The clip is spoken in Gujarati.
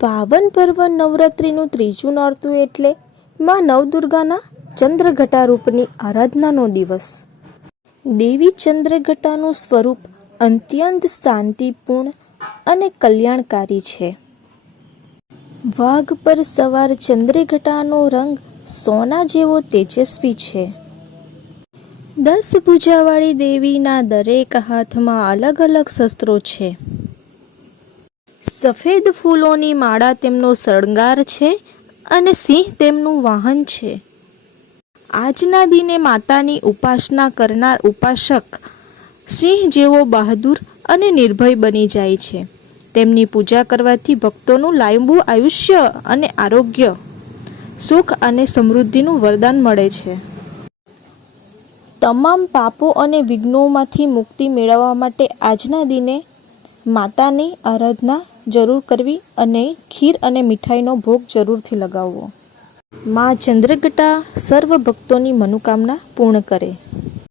પાવન પર્વ નવરાત્રિનું ત્રીજું નોરતું એટલે માં નવદુર્ગાના ચંદ્રઘટા રૂપની આરાધનાનો દિવસ. દેવી ચંદ્રઘટાનું સ્વરૂપ અત્યંત શાંતિપૂર્ણ અને કલ્યાણકારી છે. વાઘ પર સવાર ચંદ્રઘટાનો રંગ સોના જેવો તેજસ્વી છે. 10 ભુજાવાળી દેવીના દરેક હાથમાં અલગ અલગ શસ્ત્રો છે. સફેદ ફૂલોની માળા તેમનો શણગાર છે અને સિંહ તેમનું વાહન છે. આજના દિને માતાની ઉપાસના કરનાર ઉપાસક સિંહ જેવો બહાદુર અને નિર્ભય બની જાય છે. તેમની પૂજા કરવાથી ભક્તોનું લાંબુ આયુષ્ય અને આરોગ્ય, સુખ અને સમૃદ્ધિનું વરદાન મળે છે. તમામ પાપો અને વિઘ્નોમાંથી મુક્તિ મેળવવા માટે આજના દિને માતાની આરાધના જરૂર કરવી અને ખીર અને મીઠાઈનો ભોગ જરૂરથી લગાવવો. માં ચંદ્રઘટા સર્વ ભક્તોની મનોકામના પૂર્ણ કરે.